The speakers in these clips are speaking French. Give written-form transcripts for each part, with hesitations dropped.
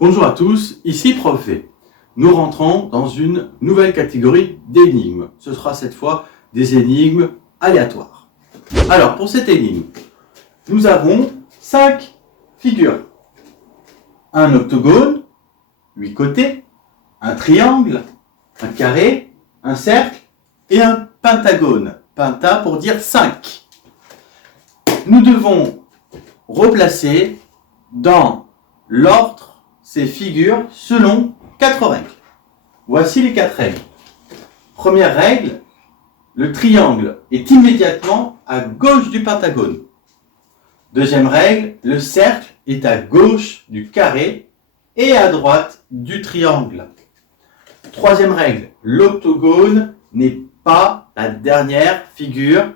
Bonjour à tous, ici Prof V. Nous rentrons dans une nouvelle catégorie d'énigmes. Ce sera cette fois des énigmes aléatoires. Alors pour cette énigme, nous avons 5 figures. Un octogone, 8 côtés, un triangle, un carré, un cercle et un pentagone. Penta pour dire 5. Nous devons replacer dans l'ordre ces figures selon 4 règles. Voici les 4 règles. Première règle, le triangle est immédiatement à gauche du pentagone. Deuxième règle, le cercle est à gauche du carré et à droite du triangle. Troisième règle, l'octogone n'est pas la dernière figure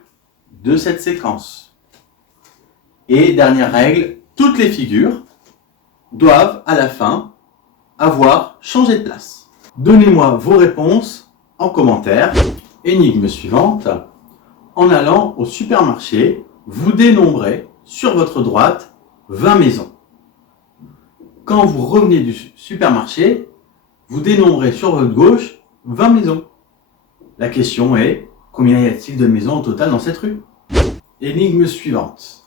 de cette séquence. Et dernière règle, toutes les figures doivent à la fin avoir changé de place. Donnez-moi vos réponses en commentaire. Énigme suivante. En allant au supermarché, vous dénombrez sur votre droite 20 maisons. Quand vous revenez du supermarché, vous dénombrez sur votre gauche 20 maisons. La question est, combien y a-t-il de maisons au total dans cette rue? Énigme suivante.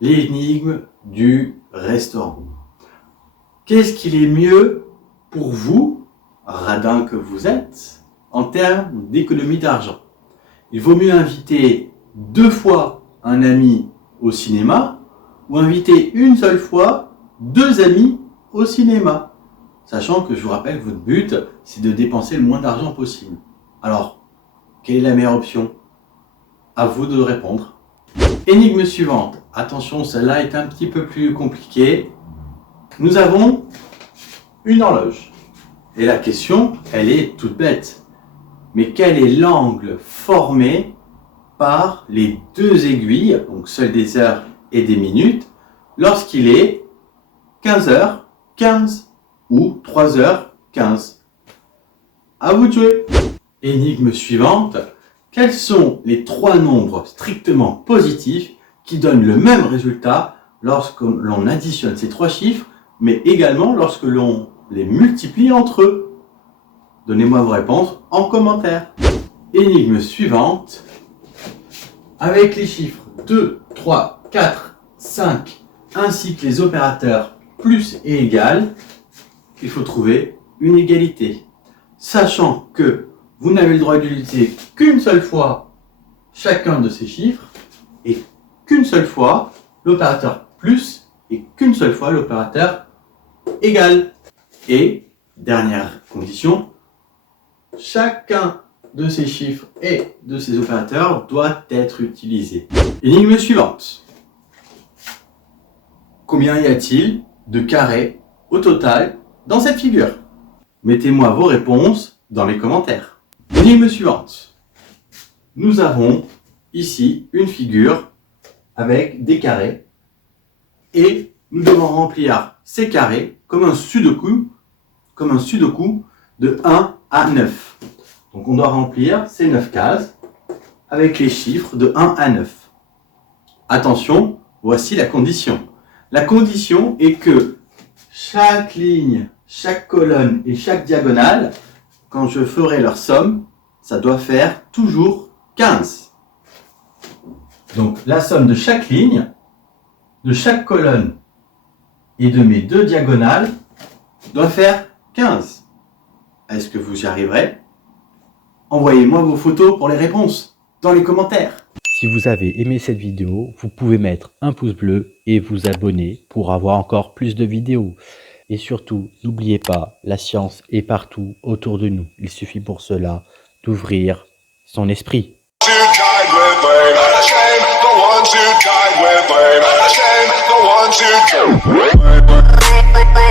L'énigme du restaurant. Qu'est-ce qu'il est mieux pour vous, radin que vous êtes, en termes d'économie d'argent? Il vaut mieux inviter 2 fois un ami au cinéma ou inviter une seule fois 2 amis au cinéma, sachant que je vous rappelle que votre but, c'est de dépenser le moins d'argent possible. Alors, quelle est la meilleure option? À vous de répondre. Énigme suivante. Attention, celle-là est un petit peu plus compliquée. Nous avons une horloge. Et la question, elle est toute bête. Mais quel est l'angle formé par les 2 aiguilles, donc celle des heures et des minutes, lorsqu'il est 15h15 ou 3h15? À vous de jouer. Énigme suivante. Quels sont les 3 nombres strictement positifs qui donnent le même résultat lorsque l'on additionne ces 3 chiffres, mais également lorsque l'on les multiplie entre eux? Donnez-moi vos réponses en commentaire. Énigme suivante. Avec les chiffres 2, 3, 4, 5, ainsi que les opérateurs plus et égal, il faut trouver une égalité. Sachant que vous n'avez le droit d'utiliser qu'une seule fois chacun de ces chiffres et qu'une seule fois l'opérateur plus et qu'une seule fois l'opérateur égal. Et, dernière condition, chacun de ces chiffres et de ces opérateurs doit être utilisé. Énigme suivante. Combien y a-t-il de carrés au total dans cette figure? Mettez-moi vos réponses dans les commentaires. Énigme suivante. Nous avons ici une figure avec des carrés et nous devons remplir ces carrés comme un sudoku de 1 à 9. Donc on doit remplir ces 9 cases avec les chiffres de 1 à 9. Attention, voici la condition. La condition est que chaque ligne, chaque colonne et chaque diagonale, quand je ferai leur somme, ça doit faire toujours 15. Donc la somme de chaque ligne, de chaque colonne et de mes 2 diagonales doit faire 15. Est-ce que vous y arriverez? Envoyez-moi vos photos pour les réponses dans les commentaires. Si vous avez aimé cette vidéo, vous pouvez mettre un pouce bleu et vous abonner pour avoir encore plus de vidéos. Et surtout, n'oubliez pas, la science est partout autour de nous. Il suffit pour cela d'ouvrir son esprit. The ones who